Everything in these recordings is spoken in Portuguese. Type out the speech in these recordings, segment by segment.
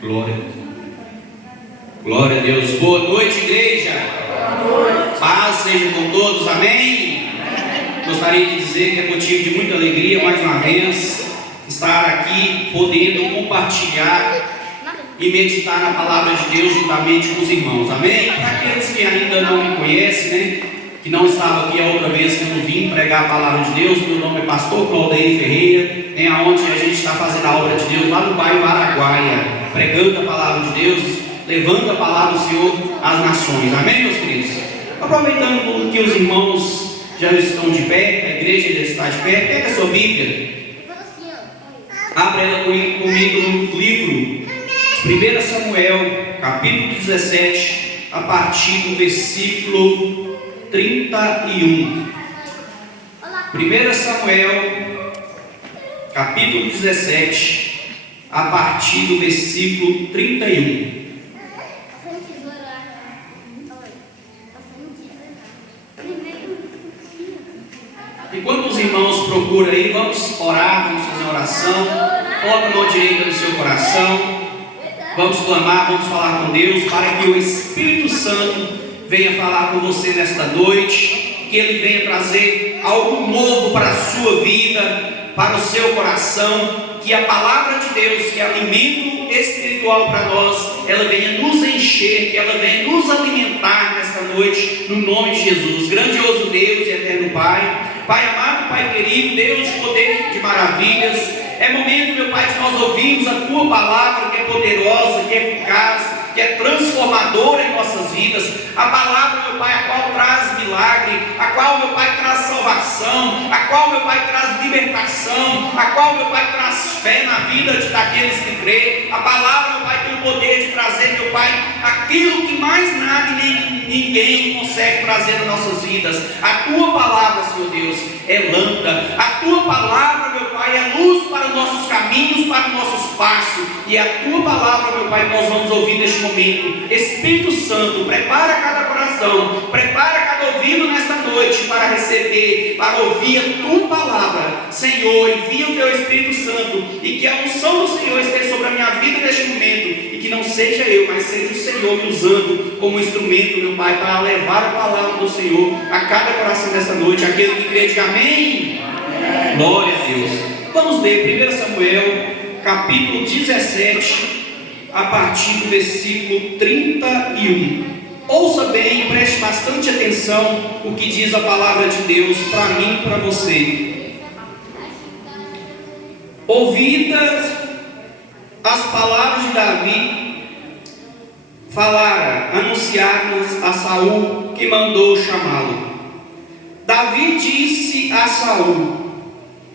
Glória a Deus. Glória a Deus. Boa noite, igreja. Boa noite. Paz seja com todos, amém? Gostaria de dizer que é motivo de muita alegria, mais uma vez, estar aqui, podendo compartilhar e meditar na palavra de Deus juntamente com os irmãos, amém? Para aqueles que ainda não me conhecem, né? Que não estava aqui a outra vez que eu vim pregar a palavra de Deus, meu nome é Pastor Claudeir Ferreira, aonde a gente está fazendo a obra de Deus lá no bairro Araguaia, pregando a palavra de Deus, levando a palavra do Senhor às nações, amém, meus queridos? Aproveitando que os irmãos já estão de pé, a igreja já está de pé, pega a sua Bíblia, abre ela comigo no livro 1 Samuel, capítulo 17, a partir do versículo 31. 1 Samuel, capítulo 17, a partir do versículo 31. Enquanto os irmãos procuram aí, vamos orar, vamos fazer oração. Coloca a mão direita no seu coração. Vamos clamar, vamos falar com Deus para que o Espírito Santo venha falar com você nesta noite, que Ele venha trazer algo novo para a sua vida, para o seu coração, que a palavra de Deus, que é alimento espiritual para nós, ela venha nos encher, que ela venha nos alimentar nesta noite, no nome de Jesus. Grandioso Deus e eterno Pai, Pai amado, Pai querido, Deus de poder, de maravilhas, é momento, meu Pai, de nós ouvirmos a Tua palavra, que é poderosa, que é eficaz, que é transformadora em nossas vidas. A palavra, meu Pai, a qual traz milagre, a qual, meu Pai, traz salvação, a qual, meu Pai, traz libertação, a qual, meu Pai, traz fé na vida daqueles que crê. A palavra, meu Pai, tem o poder de trazer, meu Pai, aquilo que mais nada e nem ninguém consegue trazer nas nossas vidas. A Tua palavra, Senhor Deus, é lâmpada. A Tua palavra, meu Pai, é luz para os nossos caminhos, para os nossos passos. E a Tua palavra, meu Pai, nós vamos ouvir neste momento. Espírito Santo, prepara cada coração, prepara cada ouvido nesta noite para receber, para ouvir a Tua palavra. Senhor, envia o Teu Espírito Santo e que a unção do Senhor esteja sobre a minha vida neste momento, e que não seja eu, mas seja o Senhor me usando como instrumento, meu Pai, para levar a palavra do Senhor a cada coração nesta noite. Aquele que crê, diga amém. Amém. Glória a Deus. Vamos ler 1 Samuel, capítulo 17, a partir do versículo 31. Ouça bem, preste bastante atenção o que diz a palavra de Deus para mim e para você. Ouvidas as palavras de Davi, anunciaram-nas a Saul, que mandou chamá-lo. Davi disse a Saul: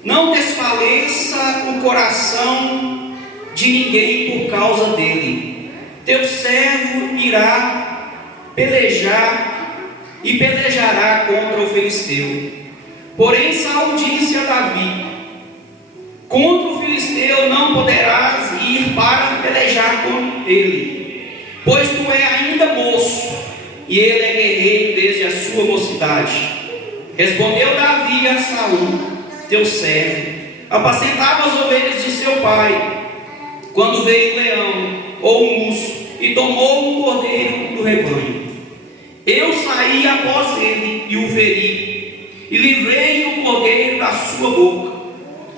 não desfaleça o coração de ninguém por causa dele. Teu servo irá pelejar e pelejará contra o filisteu. Porém Saul disse a Davi: contra o filisteu não poderás ir para pelejar com ele, pois tu é ainda moço, e ele é guerreiro desde a sua mocidade. Respondeu Davi a Saul, teu servo: apacentava as ovelhas de seu pai, quando veio o leão ou o urso e tomou um cordeiro do rebanho. Eu saí após ele e o feri, e livrei o cordeiro da sua boca.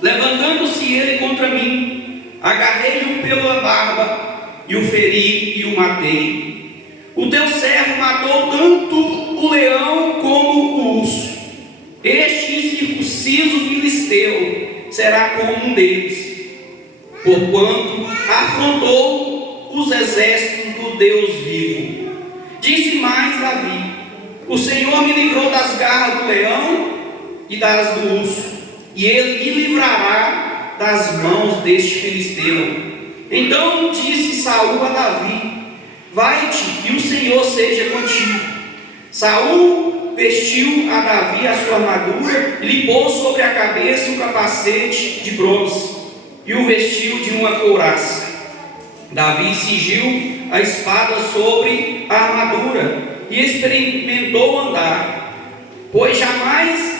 Levantando-se ele contra mim, agarrei-o pela barba e o feri e o matei. O teu servo matou tanto o leão como o urso. Este incircunciso filisteu será como um deles, porquanto afrontou os exércitos do Deus vivo. Disse mais Davi: o Senhor me livrou das garras do leão e das do urso, e ele me livrará das mãos deste filisteu. Então disse Saul a Davi: vai-te, e o Senhor seja contigo. Saul vestiu a Davi a sua armadura, e lhe pôs sobre a cabeça um capacete de bronze, e o vestiu de uma couraça. Davi cingiu a espada sobre a armadura, e experimentou andar, pois jamais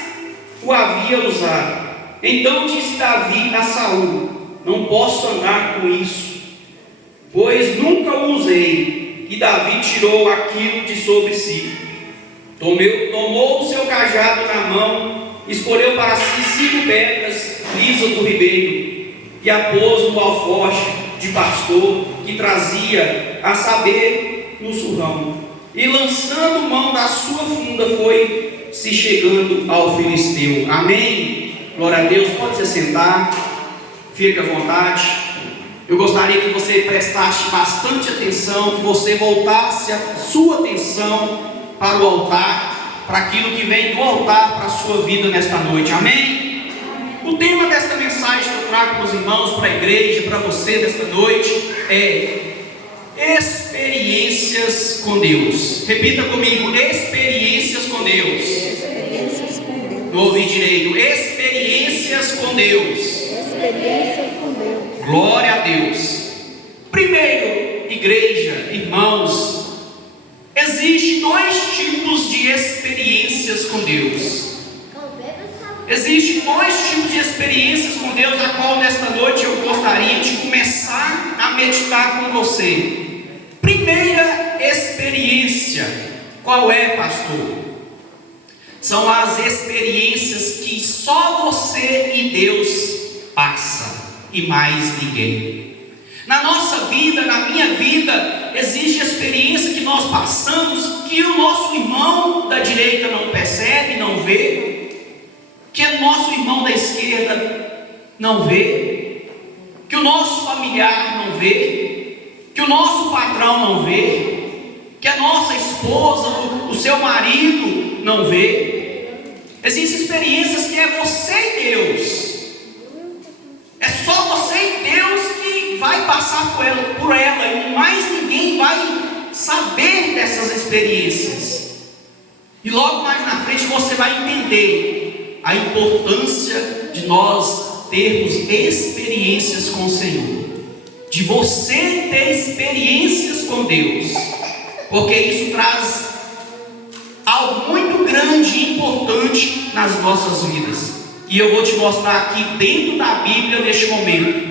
o havia usado. Então disse Davi a Saul: não posso andar com isso, pois nunca o usei. E Davi tirou aquilo de sobre si. Tomou o seu cajado na mão, escolheu para si 5 pedras lisas do ribeiro, e a pôs no alforje de pastor que trazia, a saber, no surrão. E lançando mão da sua funda, foi se chegando ao filisteu. Amém? Glória a Deus. Pode se sentar, fique à vontade. Eu gostaria que você prestasse bastante atenção, que você voltasse a sua atenção para o altar, para aquilo que vem do altar para a sua vida nesta noite. Amém? O tema desta mensagem que eu trago para os irmãos, para a igreja, para você nesta noite é experiências com Deus. Repita comigo: experiências com Deus. Não ouvi direito. Experiências com Deus. Experiências com Deus. Glória a Deus. Primeiro, igreja, irmãos, existem 2 tipos de experiências com Deus. Existem 2 tipos de experiências com Deus, a qual nesta noite eu gostaria de começar a meditar com você. Primeira experiência, qual é, pastor? São as experiências que só você e Deus passa, e mais ninguém. Na nossa vida, na minha vida, existe experiência que nós passamos, que o nosso irmão da direita não percebe, não vê, que o nosso irmão da esquerda não vê, que o nosso familiar não vê, que o nosso patrão não vê, que a nossa esposa, o seu marido não vê. Existem experiências que é você e Deus. É só você e Deus que vai passar por ela, e mais ninguém vai saber dessas experiências. E logo mais na frente você vai entender a importância de nós termos experiências com o Senhor, de você ter experiências com Deus, porque isso traz algo muito grande e importante nas nossas vidas. E eu vou te mostrar aqui dentro da Bíblia neste momento.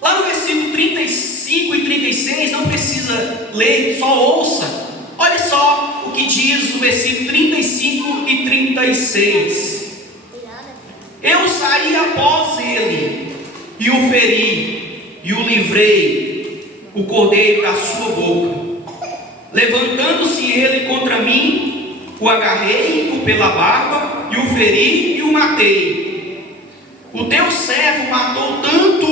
Lá no versículo 35 e 36, não precisa ler, só ouça. Olha só o que diz no versículo 35 e 36. Eu saí após ele, e o feri, e o livrei, o cordeiro da sua boca. Levantando-se ele contra mim, o agarrei pela barba, e o feri e o matei. O teu servo matou tanto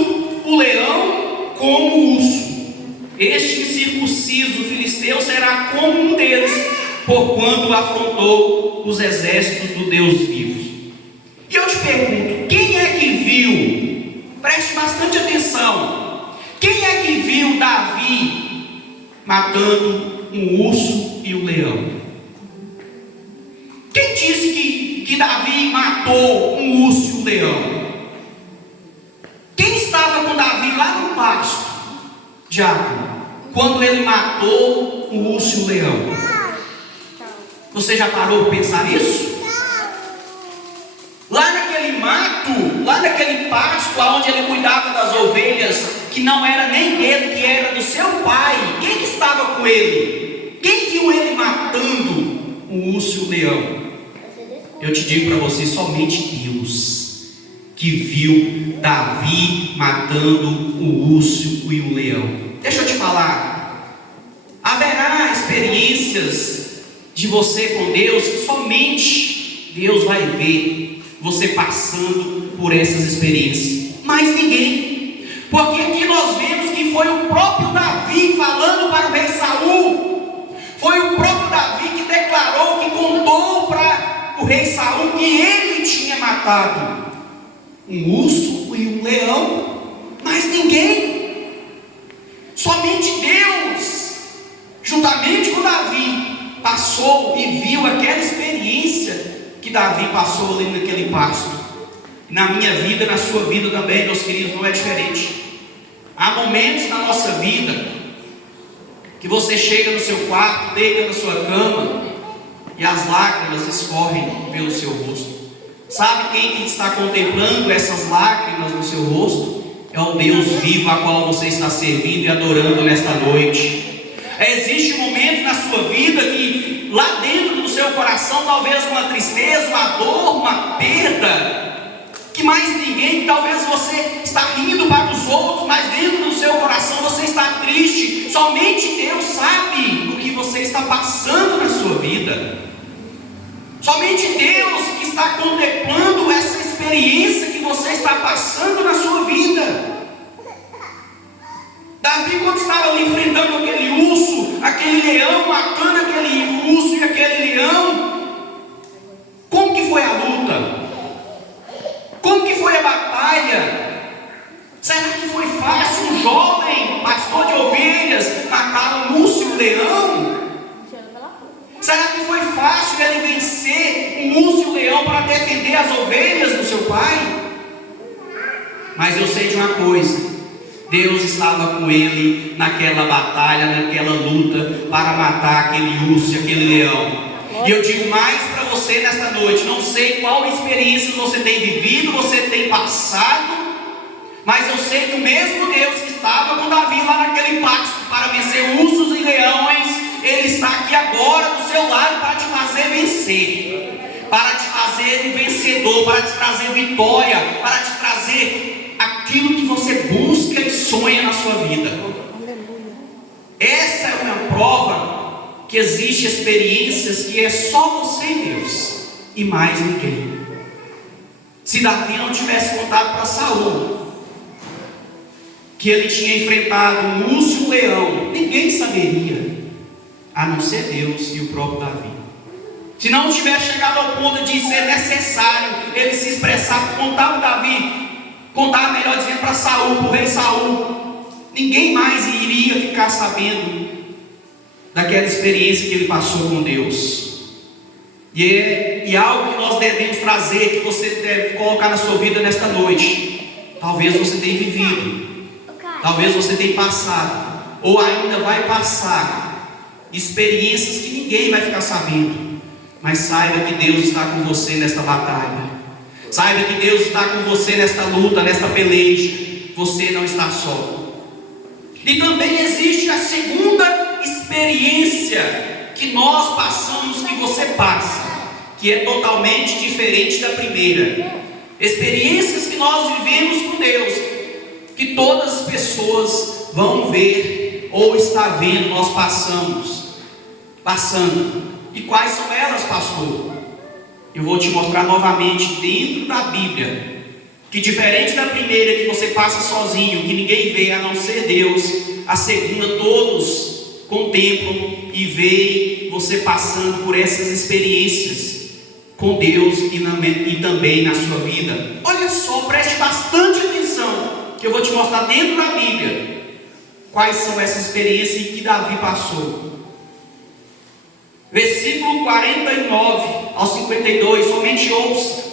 o leão como o urso. Este incircunciso filisteu será como um deles, porquanto afrontou os exércitos do Deus vivo. E eu te pergunto, quem é que viu? Preste bastante atenção. Quem é que viu Davi matando um urso e um leão? Quem disse que Davi matou um urso e um leão? Quem estava com Davi lá no pasto de água, quando ele matou o urso e o leão? Você já parou para pensar nisso? Lá naquele mato, lá naquele pasto onde ele cuidava das ovelhas, que não era nem dele, que era do seu pai, quem que estava com ele? Quem viu ele matando o urso e o leão? Eu te digo para você, somente Deus, que viu Davi matando o urso e o leão. Deixa eu te falar, haverá experiências de você com Deus que somente Deus vai ver você passando por essas experiências, mas ninguém. Porque aqui nós vemos que foi o próprio Davi falando para o rei Saul. Foi o próprio Davi que declarou, que contou para o rei Saul que ele tinha matado um urso e um leão, mas ninguém. Somente Deus, juntamente com Davi, passou e viu aquela experiência que Davi passou ali naquele pasto. Na minha vida, na sua vida também, meus queridos, não é diferente. Há momentos na nossa vida que você chega no seu quarto, deita na sua cama e as lágrimas escorrem pelo seu rosto. Sabe quem que está contemplando essas lágrimas no seu rosto? é o Deus vivo a qual você está servindo e adorando nesta noite. Existem momentos na sua vida que lá dentro do seu coração, talvez uma tristeza, uma dor, uma perda, que mais ninguém, talvez você está rindo para os outros, mas dentro do seu coração você está triste. Somente Deus sabe o que você está passando na sua vida. Somente Deus que está contemplando essa experiência que você está passando na sua vida. Davi, quando estava ali enfrentando aquele urso, aquele leão, matando aquele urso e aquele leão, como que foi a luta? Como que foi a batalha? Será que foi fácil um jovem pastor de ovelhas matar um urso e um leão? Será que foi fácil ele vencer um urso e um leão para defender as ovelhas do seu pai? Mas eu sei de uma coisa: Deus estava com ele naquela batalha, naquela luta para matar aquele urso e aquele leão. E eu digo mais para você nesta noite: não sei qual experiência você tem vivido, você tem passado, mas eu sei que o mesmo Deus que estava com Davi lá naquele pacto para vencer ursos e leões, Ele está aqui agora do seu lado para te fazer vencer, para te fazer um vencedor, para te trazer vitória, para te trazer aquilo que você busca e sonha na sua vida. Essa é uma prova que existem experiências que é só você e Deus, e mais ninguém. Se Davi não tivesse contado para Saul que ele tinha enfrentado um urso e um leão, ninguém saberia, a não ser Deus e o próprio Davi. Se não tivesse chegado ao ponto de ser necessário ele se expressar, contar para Davi, contar melhor dizendo para Saul, para o rei Saul, ninguém mais iria ficar sabendo daquela experiência que ele passou com Deus. E algo que nós devemos trazer, que você deve colocar na sua vida nesta noite. Talvez você tenha vivido, talvez você tenha passado, ou ainda vai passar experiências que ninguém vai ficar sabendo. Mas saiba que Deus está com você nesta batalha. Saiba que Deus está com você nesta luta, nesta peleja. Você não está só. E também existe a segunda experiência que nós passamos, que você passa, que é totalmente diferente da primeira. Experiências que nós vivemos com Deus, que todas as pessoas vão ver ou está vendo, nós passando. E quais são elas, pastor? Eu vou te mostrar novamente dentro da Bíblia, que diferente da primeira, que você passa sozinho, que ninguém vê a não ser Deus, a segunda todos contemplam e veem você passando por essas experiências com Deus e também na sua vida. Olha só, preste bastante atenção, que eu vou te mostrar dentro da Bíblia quais são essas experiências que Davi passou. Versículo 49 ao 52, somente ouça.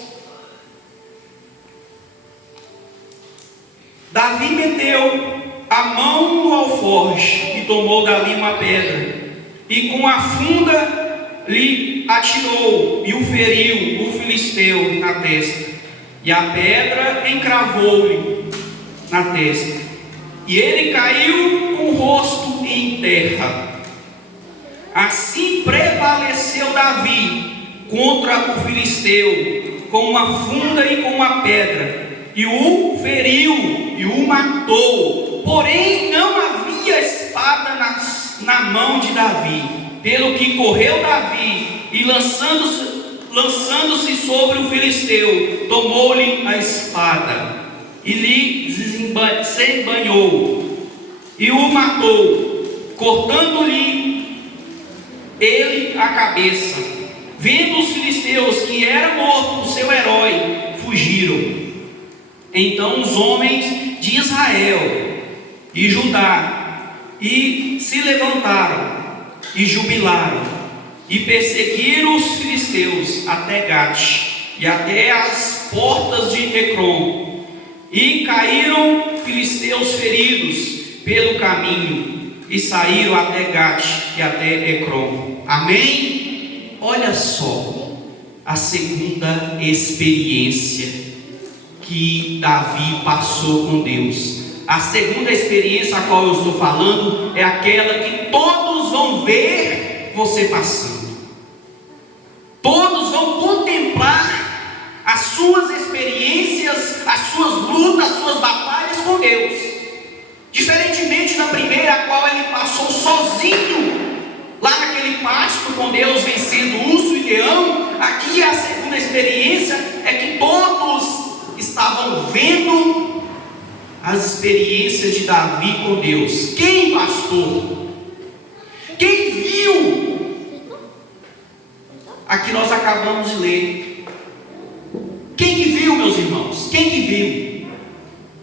Davi meteu a mão no alforje e tomou dali uma pedra, e com a funda lhe atirou e o feriu o filisteu na testa, e a pedra encravou-lhe na testa, e ele caiu com o rosto em terra. Assim prevaleceu Davi contra o filisteu com uma funda e com uma pedra, e o feriu e o matou. Porém não havia espada na mão de Davi, pelo que correu Davi e lançando-se sobre o filisteu, tomou-lhe a espada e lhe desembanhou e o matou, cortando-lhe ele a cabeça. Vendo os filisteus que era morto o seu herói, fugiram. Então os homens de Israel e Judá e se levantaram e jubilaram e perseguiram os filisteus até Gate e até as portas de Ecrom, e caíram filisteus feridos pelo caminho e saíram até Gate e até Ecrom. Amém? Olha só a segunda experiência. que Davi passou com Deus. A segunda experiência a qual eu estou falando é aquela que todos vão ver você passando. Todos vão contemplar as suas experiências, as suas lutas, as suas batalhas com Deus. Diferentemente da primeira, a qual ele passou sozinho, lá naquele pasto com Deus, vencendo urso e leão, aqui a segunda experiência é que todos estavam vendo as experiências de Davi com Deus. Quem, pastor? Quem viu? Aqui nós acabamos de ler. Quem que viu, meus irmãos? Quem que viu?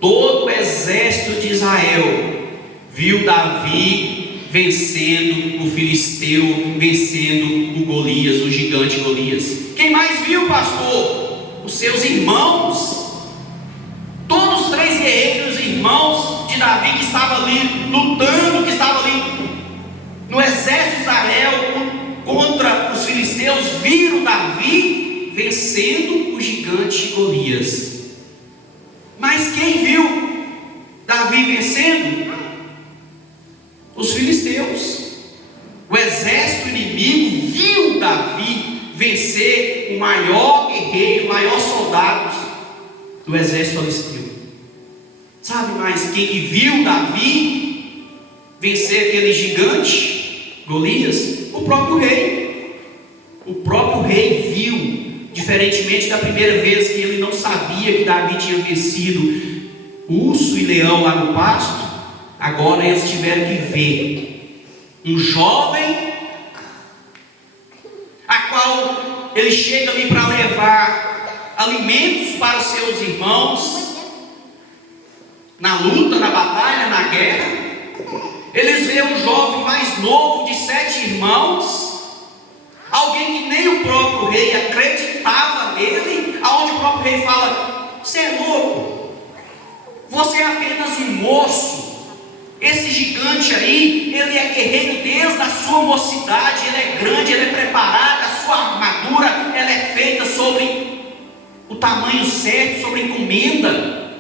Todo o exército de Israel viu Davi vencendo o filisteu, vencendo o Golias, o gigante Golias. Quem mais viu, pastor? Os seus irmãos. Todos os 3 guerreiros irmãos de Davi que estavam ali lutando, que estavam ali no exército de Israel contra os filisteus, viram Davi vencendo o gigante Golias. Mas quem viu Davi vencendo? Os filisteus. O exército inimigo viu Davi vencer o maior guerreiro, o maior soldado do exército filisteu. Sabe mais quem que viu Davi vencer aquele gigante Golias? O próprio rei. O próprio rei viu, diferentemente da primeira vez que ele não sabia que Davi tinha vencido urso e leão lá no pasto. Agora eles tiveram que ver um jovem a qual ele chega ali para levar alimentos para os seus irmãos na luta, na batalha, na guerra. Eles veem um jovem mais novo de 7 irmãos, alguém que nem o próprio rei acreditava nele, aonde o próprio rei fala: você é louco, você é apenas um moço. Esse gigante aí, ele é guerreiro desde a sua mocidade, ele é grande, ele é preparado, a sua armadura, ela é feita sobre o tamanho certo, sobre encomenda.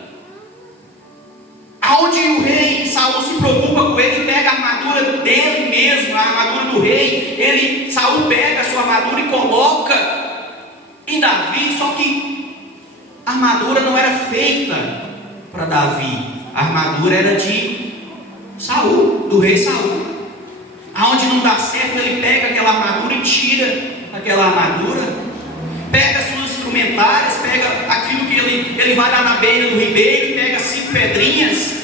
Aonde o rei Saul se preocupa com ele, pega a armadura dele mesmo, a armadura do rei, Saul pega a sua armadura e coloca em Davi, só que a armadura não era feita para Davi, a armadura era de Saul, do rei Saul. Aonde não dá certo, ele pega aquela armadura e tira aquela armadura, pega as suas instrumentárias, pega aquilo que ele vai lá na beira do ribeiro, pega 5 pedrinhas,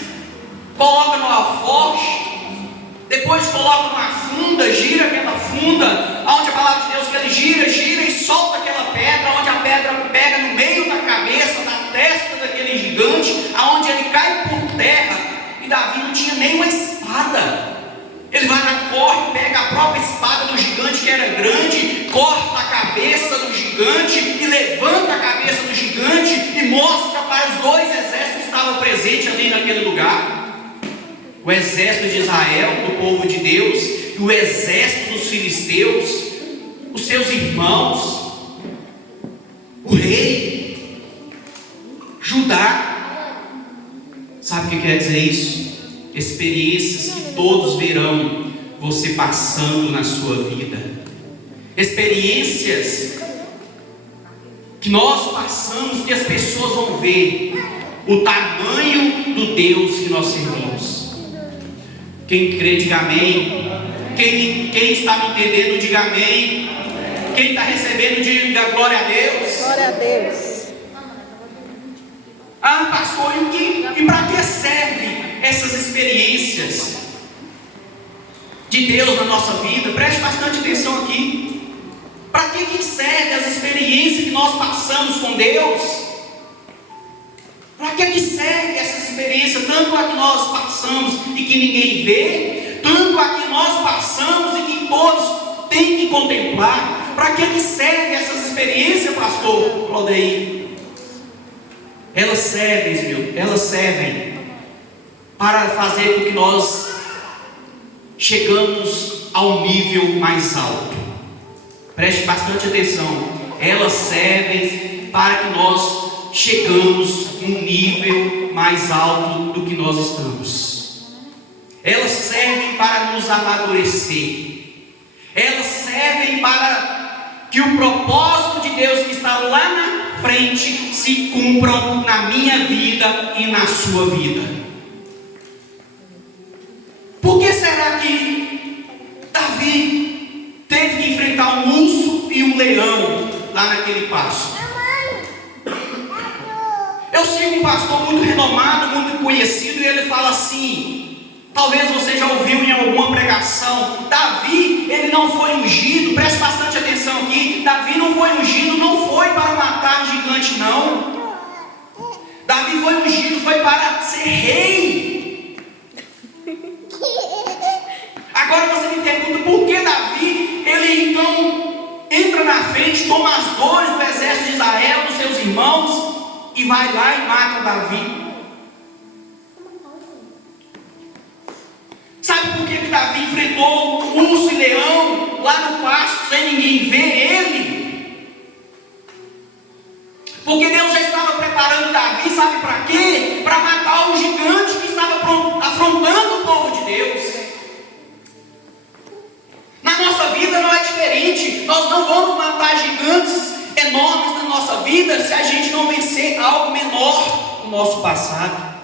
coloca no alforje, depois coloca numa funda, gira aquela funda, onde a palavra de Deus que ele gira e solta aquela pedra, onde a pedra pega no meio da cabeça, da testa daquele gigante, aonde ele cai por terra. E Davi não tinha nem uma espada. Ele vai lá, corre, pega a própria espada do gigante que era grande, corta a cabeça do gigante e levanta a cabeça do gigante e mostra para os 2 exércitos que estavam presentes ali naquele lugar. O exército de Israel, do povo de Deus, e o exército dos filisteus, os seus irmãos, o rei, Judá. Sabe o que quer dizer isso? Experiências que todos verão você passando na sua vida. Experiências que nós passamos, que as pessoas vão ver o tamanho do Deus que nós servimos. Quem crê, diga amém. Quem está me entendendo, diga amém. Quem está recebendo, diga glória a Deus. Glória a Deus. Ah, pastor, e para que serve essas experiências de Deus na nossa vida? Preste bastante atenção aqui. Para que serve as experiências que nós passamos com Deus? Para que serve essas experiências? Tanto a que nós passamos e que ninguém vê, tanto a que nós passamos e que todos têm que contemplar. Para que serve essas experiências, pastor Claudeir? Elas servem para fazer com que nós chegamos ao nível mais alto. Preste bastante atenção. Elas servem para que nós chegamos num nível mais alto do que nós estamos. Elas servem para nos amadurecer. Elas servem para que o propósito de Deus que está lá na frente se cumpram na minha vida e na sua vida. Por que será que Davi teve que enfrentar um urso e um leão lá naquele pasto? Eu sigo um pastor muito renomado, muito conhecido, e ele fala assim, talvez você já ouviu em alguma pregação, Davi, ele não foi ungido, preste bastante atenção aqui, Davi não foi ungido, não foi para matar gigante não. Davi foi ungido, foi para ser rei. Agora você me pergunta, por que Davi, ele então entra na frente, toma as dores do exército de Israel, dos seus irmãos, e vai lá e mata Davi? Sabe por que Davi enfrentou urso e leão lá no pasto sem ninguém ver ele? Porque Deus já estava preparando Davi, sabe para quê? Para matar o gigante que estava afrontando o povo de Deus. Na nossa vida não é diferente. Nós não vamos matar gigantes enormes na nossa vida se a gente não vencer algo menor no nosso passado.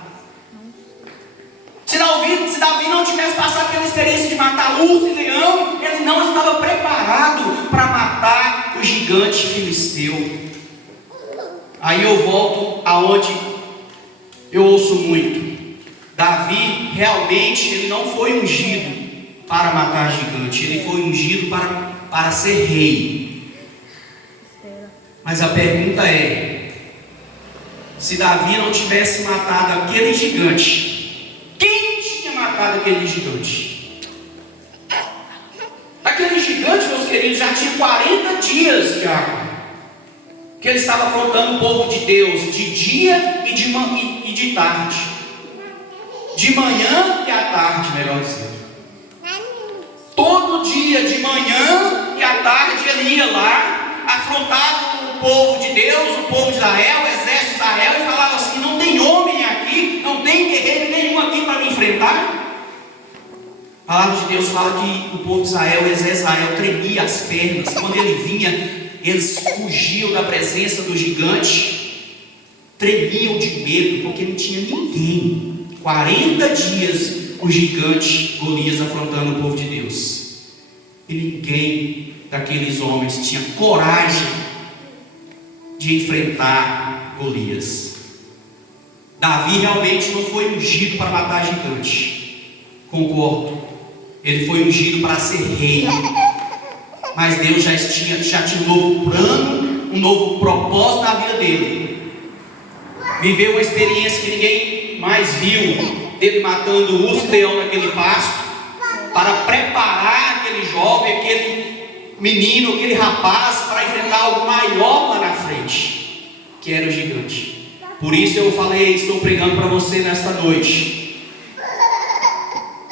Se Davi não tivesse passado pela experiência de matar urso e leão, ele não estava preparado para matar o gigante filisteu. Aí eu volto aonde eu ouço muito. Davi realmente ele não foi ungido para matar gigante, ele foi ungido para ser rei. Mas a pergunta é, se Davi não tivesse matado aquele gigante, quem tinha matado aquele gigante? Aquele gigante, meus queridos, já tinha 40 dias, Tiago, que ele estava afrontando o povo de Deus, de dia e de tarde, de manhã e à tarde, melhor dizendo. Todo dia, de manhã e à tarde, ele ia lá, afrontava o povo de Deus, o povo de Israel, o exército de Israel, e falava assim, não tem homem aqui, não tem guerreiro nenhum aqui para me enfrentar. A palavra de Deus fala que o povo de Israel, o exército de Israel, tremia as pernas. Quando ele vinha, eles fugiam da presença do gigante, tremiam de medo, porque não tinha ninguém. 40 dias o gigante Golias afrontando o povo de Deus, e ninguém daqueles homens tinha coragem de enfrentar Golias. Davi realmente não foi ungido para matar gigante, concordo, ele foi ungido para ser rei, mas Deus já tinha um novo plano, um novo propósito na vida dele. Viveu uma experiência que ninguém mais viu, dele matando o urso e leão naquele pasto, para preparar aquele jovem, aquele menino, aquele rapaz, para enfrentar algo maior lá na frente, que era o gigante. Por isso eu falei, estou pregando para você nesta noite,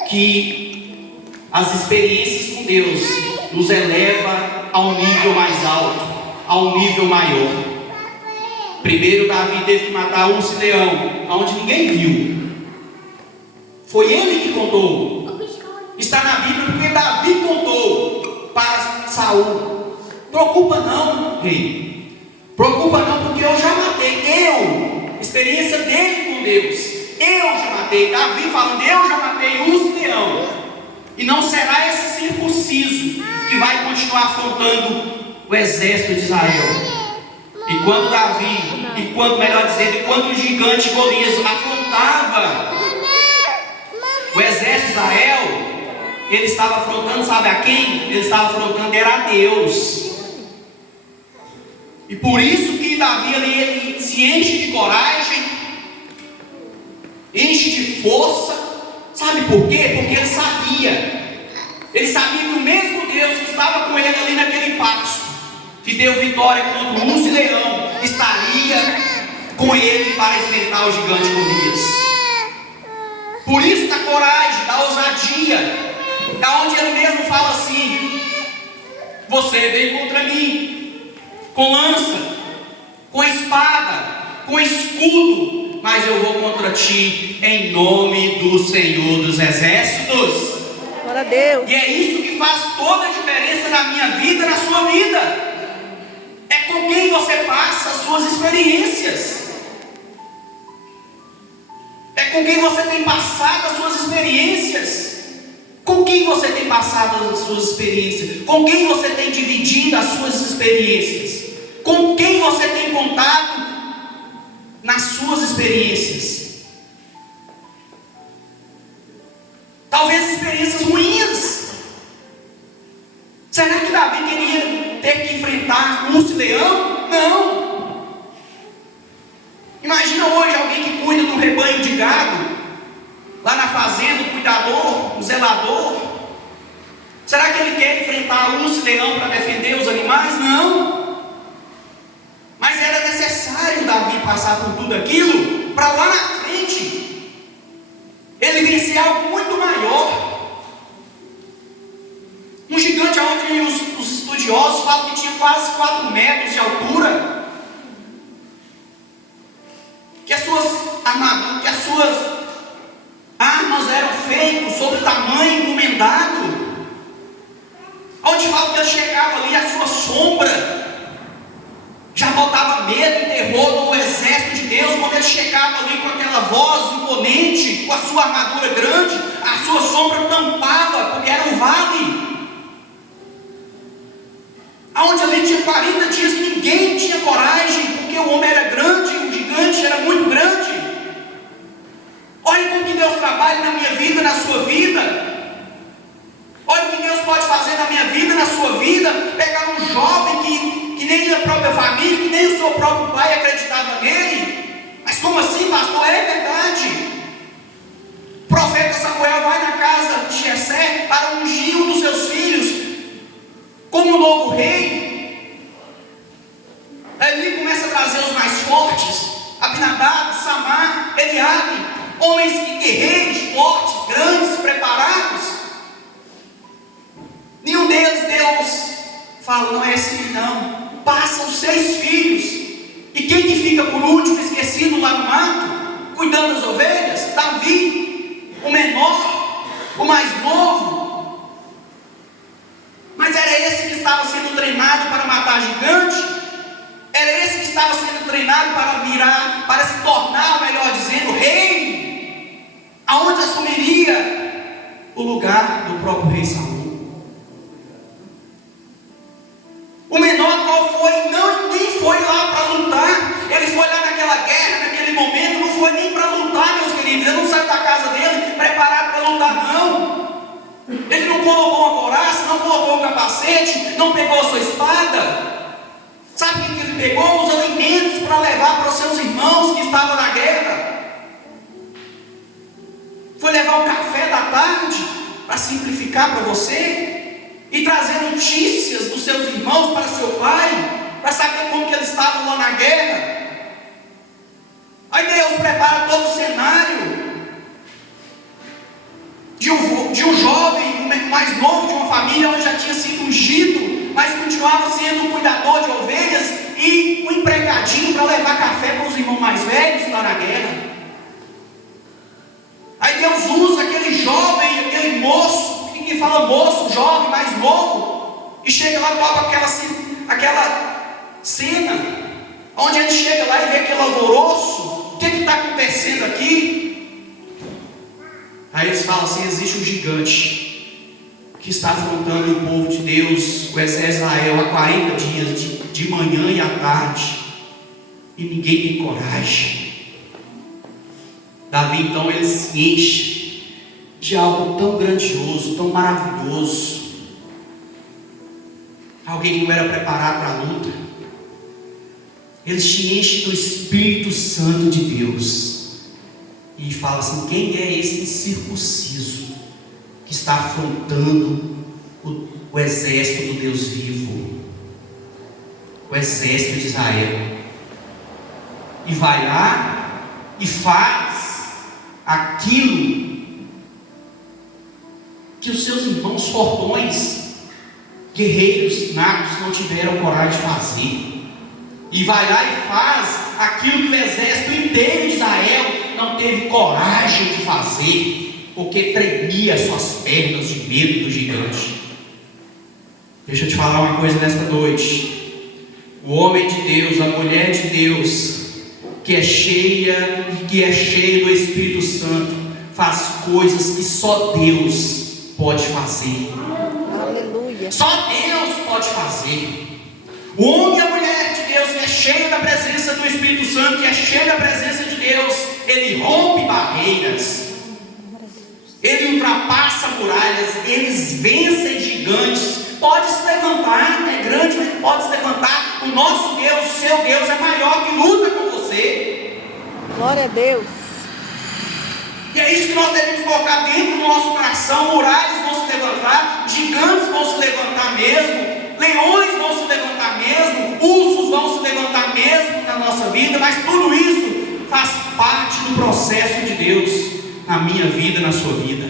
que as experiências com Deus nos eleva a um nível mais alto, a um nível maior. Primeiro Davi teve que matar urso e leão, onde ninguém viu. Foi ele que contou. Está na Bíblia porque Davi contou para Saul. Preocupa não, rei. Preocupa não, porque eu já matei. Experiência dele com Deus. Eu já matei. Davi falando, eu já matei urso e leão. E não será esse circunciso que vai continuar afrontando o exército de Israel. E quando Davi, melhor dizendo, quando o gigante Golias afrontava o exército de Israel, ele estava afrontando, sabe a quem? Ele estava afrontando, era a Deus. E por isso que Davi ali, ele se enche de coragem, enche de força. Sabe por quê? Porque ele sabia que o mesmo Deus que estava com ele ali naquele pasto, que deu vitória contra o urso e leão, estaria com ele para enfrentar o gigante Golias. Por isso da coragem, da ousadia, da onde ele mesmo fala assim, você veio contra mim, com lança, com espada, com escudo, mas eu vou contra ti em nome do Senhor dos Exércitos. Glória a Deus. E é isso que faz toda a diferença na minha vida, na sua vida. É com quem você passa as suas experiências. É com quem você tem passado as suas experiências. Com quem você tem passado as suas experiências? Com quem você tem dividido as suas experiências? Com quem você tem contado nas suas experiências? Talvez experiências ruins. Será que Davi queria ter que enfrentar urso e leão? Não. Imagina hoje alguém que cuida de um rebanho de gado, lá na fazenda, o cuidador, o zelador. Será que ele quer enfrentar urso e leão para defender os animais? Não. Mas era necessário Davi passar por tudo aquilo para lá na frente ele vencer algo muito maior. Um gigante onde os estudiosos falam que tinha quase 4 metros de altura, que as suas armaduras, que as suas armas eram feitas sob o tamanho encomendado, onde fala que ele chegava ali, a sua sombra já botava medo e terror no exército de Deus. Quando ele chegava ali com aquela voz imponente, com a sua armadura grande, a sua sombra tampava, porque era um vale, aonde ali tinha 40 dias, ninguém tinha coragem, porque o homem era grande, o gigante era muito grande. Olha como que Deus trabalha na minha vida, na sua vida. Olha o que Deus pode fazer na minha vida, na sua vida. Pegar um jovem que nem a própria família, que nem o seu próprio pai acreditava nele. Mas como assim, pastor? É verdade. O profeta Samuel vai na casa de Jessé para ungir um dos seus filhos como novo rei. Aí ele começa a trazer os mais fortes: Abinadab, Samar, Eliabe, homens guerreiros, fortes, grandes, preparados. Nenhum deles, Deus fala: não é assim não. Passa os 6 filhos. E quem que fica por último, esquecido lá no mato, cuidando das ovelhas? Davi, o menor, o mais novo. Mas era esse que estava sendo treinado para matar gigante. Era esse que estava sendo treinado para se tornar, melhor dizendo, rei, aonde assumiria o lugar do próprio rei Saul. O menor qual foi? Nem foi lá para lutar. Ele foi lá naquela guerra, naquele momento, não foi nem para lutar, meus queridos. Ele não saiu da casa dele preparado para lutar, não. Ele não colocou uma couraça, não colocou um capacete, não pegou a sua espada. Sabe o que ele pegou? Os alimentos para levar para os seus irmãos que estavam na guerra. Foi levar um café da tarde, para simplificar para você, e trazer notícias dos seus irmãos para seu pai, para saber como que eles estavam lá na guerra. Aí Deus prepara todo o cenário de um jovem, mais novo de uma família onde já tinha sido ungido, mas continuava sendo um cuidador de ovelhas e um empregadinho para levar café para os irmãos mais velhos lá na guerra. Aí Deus usa aquele jovem, aquele moço, que fala moço, jovem, mais novo, e chega lá, toca aquela cena, onde ele chega lá e vê aquele alvoroço. O que está acontecendo aqui? Aí eles falam assim: existe um gigante que está afrontando o povo de Deus, o exército de Israel, há 40 dias, de manhã e à tarde, e ninguém tem coragem. Davi então ele se enche de algo tão grandioso, tão maravilhoso. Alguém que não era preparado para a luta. Ele te enche do Espírito Santo de Deus e fala assim: quem é esse incircunciso que está afrontando o exército do Deus vivo, o exército de Israel? E vai lá e faz aquilo que os seus irmãos fortões, guerreiros natos, não tiveram coragem de fazer. E vai lá e faz aquilo que o exército inteiro de Israel não teve coragem de fazer, porque tremia suas pernas de medo do gigante. Deixa eu te falar uma coisa nesta noite. O homem de Deus, a mulher de Deus, que é cheia do Espírito Santo, faz coisas que só Deus pode fazer. Aleluia. Só Deus pode fazer. O homem e a mulher de Deus, que é cheio da presença do Espírito Santo, que é cheio da presença de Deus, ele rompe barreiras, ele ultrapassa muralhas, eles vencem gigantes. Pode se levantar, é grande, mas pode se levantar. O nosso Deus, o seu Deus é maior, que luta com você. Glória a Deus. E é isso que nós devemos colocar dentro do nosso coração. Muralhas vão se levantar, gigantes vão se levantar mesmo, leões vão se levantar mesmo, ursos vão se levantar mesmo na nossa vida, mas tudo isso faz parte do processo de Deus na minha vida, na sua vida.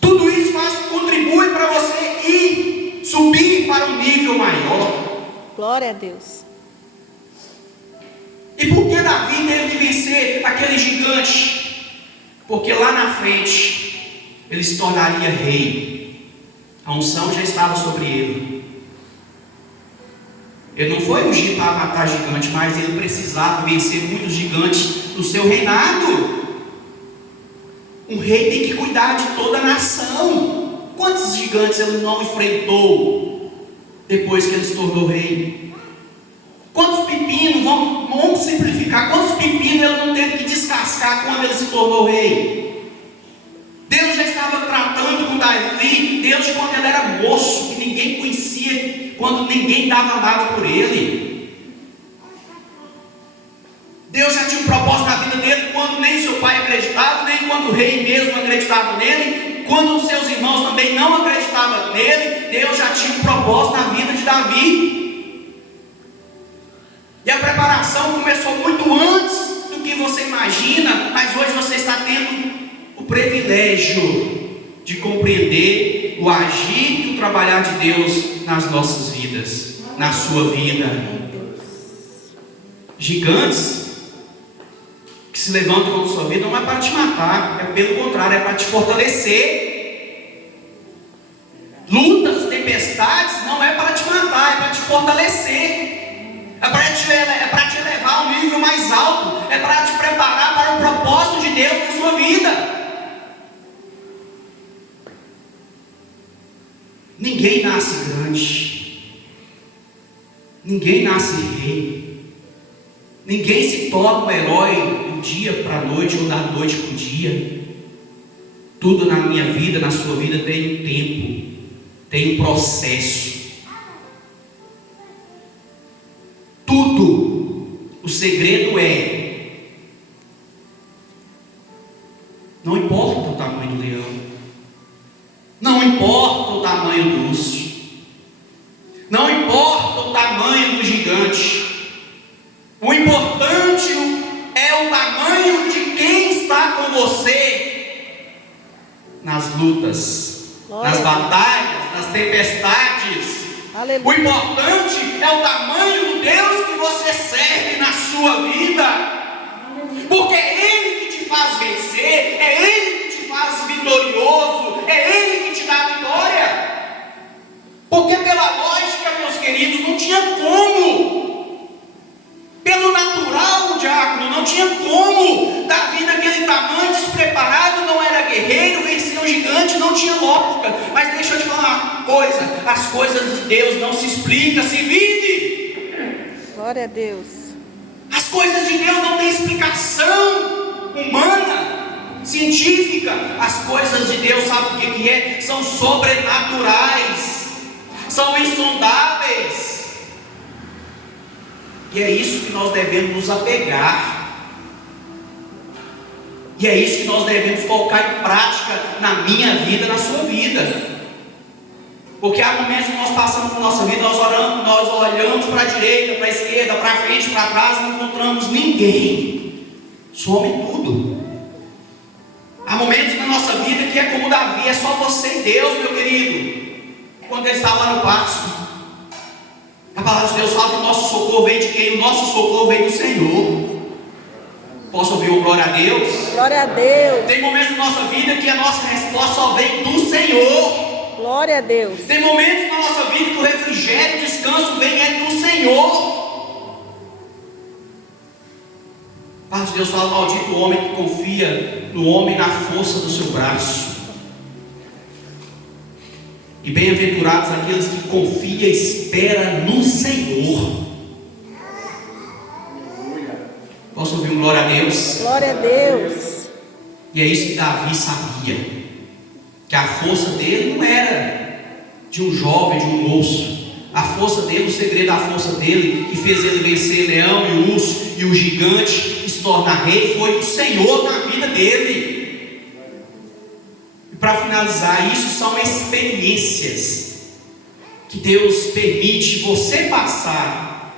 Tudo isso contribui para você ir, subir para um nível maior. Glória a Deus. E por que Davi teve de vencer aquele gigante? Porque lá na frente ele se tornaria rei. A unção já estava sobre ele. Ele não foi ungido para matar gigante, mas ele precisava vencer muitos gigantes do seu reinado. Um rei tem que cuidar de toda a nação. Quantos gigantes ele não enfrentou depois que ele se tornou rei? Quantos pepinos, vamos simplificar, quantos pepinos ele não teve que descascar quando ele se tornou rei? Deus já estava tratando com Davi, desde quando ele era moço, que ninguém conhecia, quando ninguém dava nada por ele. Deus já tinha um propósito na vida dele, quando nem seu pai acreditava, nem quando o rei mesmo acreditava nele, quando os seus irmãos também não acreditavam nele. Deus já tinha um propósito na vida de Davi. E a preparação começou muito antes do que você imagina, mas hoje você está tendo o privilégio de compreender o agir e o trabalhar de Deus nas nossas vidas, na sua vida. Gigantes que se levantam contra a sua vida não é para te matar, é pelo contrário, é para te fortalecer. Lutas, tempestades não é para te matar, é para te fortalecer. É para te elevar a um nível mais alto, é para te preparar para o propósito de Deus na sua vida. Ninguém nasce grande, ninguém nasce rei, ninguém se torna um herói do dia para a noite ou da noite para o dia. Tudo na minha vida, na sua vida tem um tempo, tem um processo. Tudo. O segredo é: não importa o tamanho do leão, não importa o tamanho do urso, não importa o tamanho do gigante. O importante é o tamanho de quem está com você nas lutas, nas batalhas, nas tempestades. Aleluia. O importante é o tamanho do Deus que você serve na sua vida, porque é Ele que te faz vencer, é Ele que te faz vitorioso, é Ele que te dá a vitória. Porque pela lógica, meus queridos, não tinha como, pelo natural, diácono, não tinha como Davi naquele tamanho, despreparado, não era guerreiro, venceu um gigante, não tinha lógica. Mas deixa eu te falar uma coisa: as coisas de Deus não se explicam, se vive. Glória a Deus. As coisas de Deus não têm explicação humana, científica. As coisas de Deus, sabe o que é? São sobrenaturais, são insondáveis. E é isso que nós devemos nos apegar. E é isso que nós devemos colocar em prática na minha vida, na sua vida. Porque há momentos que nós passamos por nossa vida, nós olhamos para a direita, para a esquerda, para a frente, para trás, não encontramos ninguém. Some tudo. Há momentos na nossa vida que é como Davi, é só você e Deus, meu querido. Quando ele estava lá no pasto, A palavra de Deus fala que o nosso socorro vem de quem? O nosso socorro vem do Senhor. Posso ouvir um glória a Deus? Glória a Deus. Tem momentos na nossa vida que a nossa resposta só vem do Senhor. Glória a Deus. Tem momentos na nossa vida que o refrigério, o descanso vem do Senhor. A palavra de Deus fala: maldito o homem que confia no homem na força do seu braço. E bem-aventurados aqueles que confiam e esperam no Senhor. Posso ouvir um glória a Deus? Glória a Deus. E é isso que Davi sabia, que a força dele não era de um jovem, de um moço. A força dele, o segredo da força dele, que fez ele vencer leão e urso e o gigante e se tornar rei, foi o Senhor na vida dele. E para finalizar, isso são experiências que Deus permite você passar,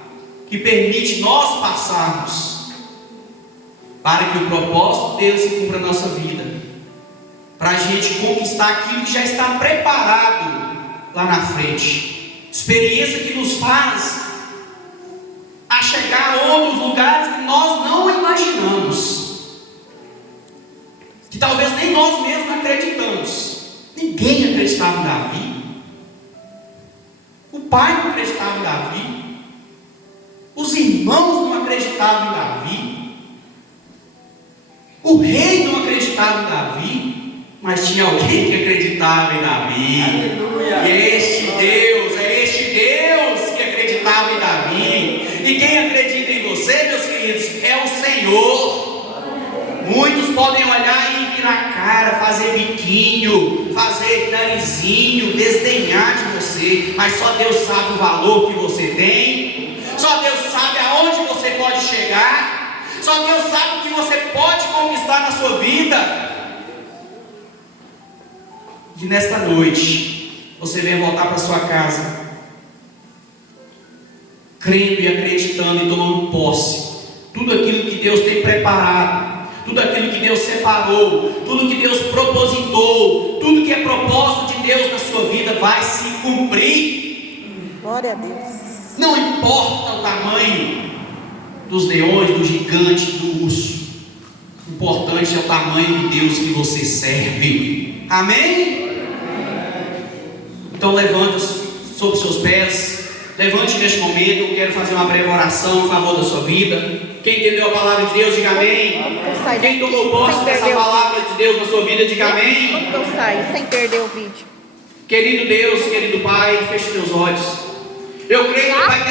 que permite nós passarmos, para que o propósito dele se cumpra na nossa vida, para a gente conquistar aquilo que já está preparado lá na frente. Experiência que nos faz a chegar a outros lugares que nós não imaginamos, que talvez nem nós mesmos acreditamos. Ninguém acreditava em Davi. O pai não acreditava em Davi. Os irmãos não acreditavam em Davi. O rei não acreditava em Davi, mas tinha alguém que acreditava em Davi. Aleluia. E é este Deus que acreditava em Davi. E quem acredita em você, meus queridos, é o Senhor. Muitos podem olhar e virar a cara, fazer biquinho, fazer narizinho, desdenhar de você, mas só Deus sabe o valor que você tem. Só Deus sabe aonde você pode chegar. Só Deus sabe o que você pode conquistar na sua vida. E nesta noite você vem voltar para sua casa, crendo e acreditando e tomando posse tudo aquilo que Deus tem preparado, tudo aquilo que Deus separou, tudo que Deus propositou, tudo que é propósito de Deus na sua vida vai se cumprir. Glória a Deus. Não importa o tamanho dos leões, do gigante, do urso. O importante é o tamanho de Deus que você serve. Amém? Então levanta sobre os seus pés. Levante neste momento. Eu quero fazer uma breve oração em favor da sua vida. Quem entendeu a palavra de Deus, diga amém. Quem tomou posse dessa palavra de Deus na sua vida, diga amém. Como que eu saio sem perder o vídeo? Querido Deus, querido Pai, feche teus olhos. Eu creio, Pai,